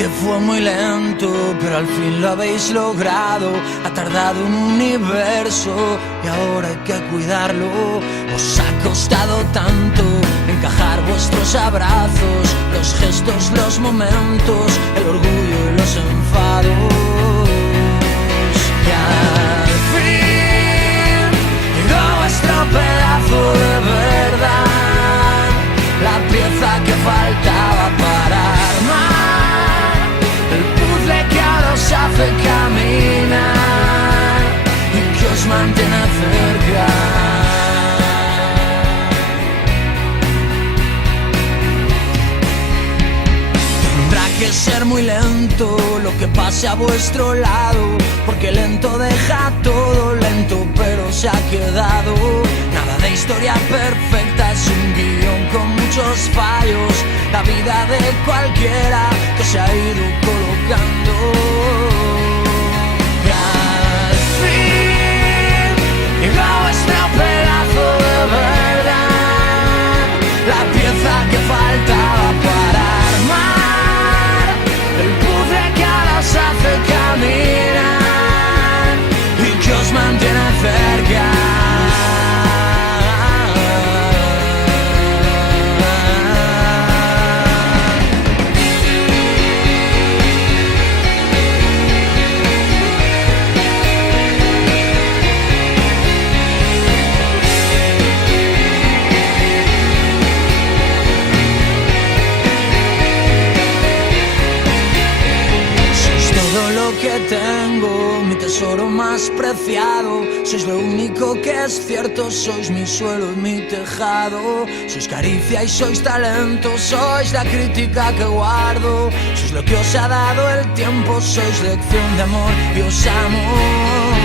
que fue muy lento, pero al fin lo habéis logrado. Ha tardado un universo y ahora hay que cuidarlo. Os ha costado tanto encajar vuestros abrazos, los gestos, los momentos, el orgullo y los enfados. Y al fin llegó vuestro pedazo de verdad, la pieza que faltaba para armar el puzzle que ahora os hace caminar y que os mantiene cerca. Tendrá que ser muy lento lo que pase a vuestro lado, porque lento deja todo lento, pero se ha quedado. Nada de historia perfecta, es un guión con muchos fallos, la vida de cualquiera que se ha ido colocando. Y al fin llegó vuestro pedazo de verdad, la pieza que faltaba para armar el puzzle que ahora os hace caminar y que os mantiene cerca. Que tengo, mi tesoro más preciado, sois lo único que es cierto, sois mi suelo y mi tejado, sois caricia y sois talento, sois la crítica que guardo, sois lo que os ha dado el tiempo, sois lección de amor y os amo.